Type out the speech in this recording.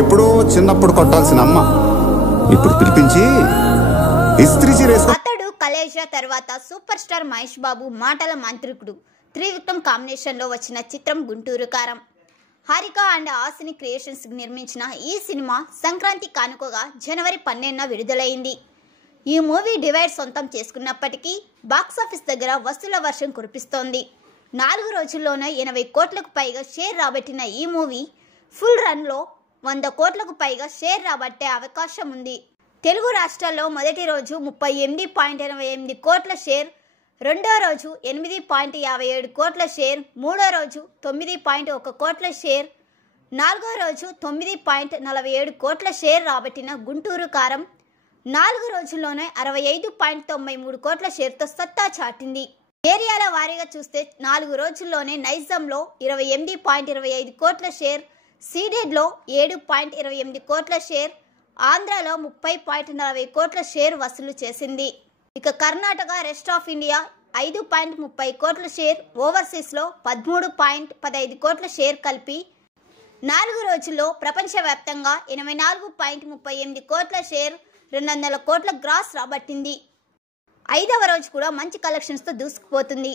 ఎప్పుడో చిన్నప్పుడు కొట్టాల్సిన అమ్మ ఇప్పుడు పిలిపించి ఇస్త్రీ చీరేసుకో. అతడు కలేజా తర్వాత సూపర్ స్టార్ మహేష్ బాబు మాటల మాంత్రికుడు త్రివిక్రమ్ కాంబినేషన్ లో వచ్చిన చిత్రం గుంటూరు కారం. హారిక అండ్ హాసిని క్రియేషన్స్ నిర్మించిన ఈ సినిమా సంక్రాంతి కానుకగా జనవరి 12న విడుదలైంది. ఈ మూవీ డివైడ్ సొంతం చేసుకున్నప్పటికీ బాక్సాఫీస్ దగ్గర వసూల వర్షం కురిపిస్తోంది. 4 రోజుల్లోనే 80 కోట్లకు పైగా షేర్ రాబట్టిన ఈ మూవీ ఫుల్ రన్లో 100 కోట్లకు పైగా షేర్ రాబట్టే అవకాశం ఉంది. తెలుగు రాష్ట్రాల్లో మొదటి రోజు 38.88 కోట్ల షేర్, రెండో రోజు 8.57 కోట్ల షేర్, మూడో రోజు 9.1 కోట్ల షేర్, నాలుగో రోజు 9.47 కోట్ల షేర్ రాబట్టిన గుంటూరు కారం 4 రోజుల్లోనే 65.93 కోట్ల షేర్తో సత్తా చాటింది. ఏరియాల వారీగా చూస్తే 4 రోజుల్లోనే నైజాంలో 28.25 కోట్ల షేర్, సీడెడ్లో 7.28 కోట్ల షేర్, ఆంధ్రాలో 30.40 కోట్ల షేర్ వసూలు చేసింది. ఇక కర్ణాటక, రెస్ట్ ఆఫ్ ఇండియా 5.30 కోట్ల షేర్, ఓవర్సీస్లో 13.15 కోట్ల షేర్ కలిపి 4 రోజుల్లో ప్రపంచవ్యాప్తంగా 84.38 కోట్ల షేర్, 200 కోట్ల గ్రాస్ రాబట్టింది. 5వ రోజు కూడా మంచి కలెక్షన్స్తో దూసుకుపోతుంది.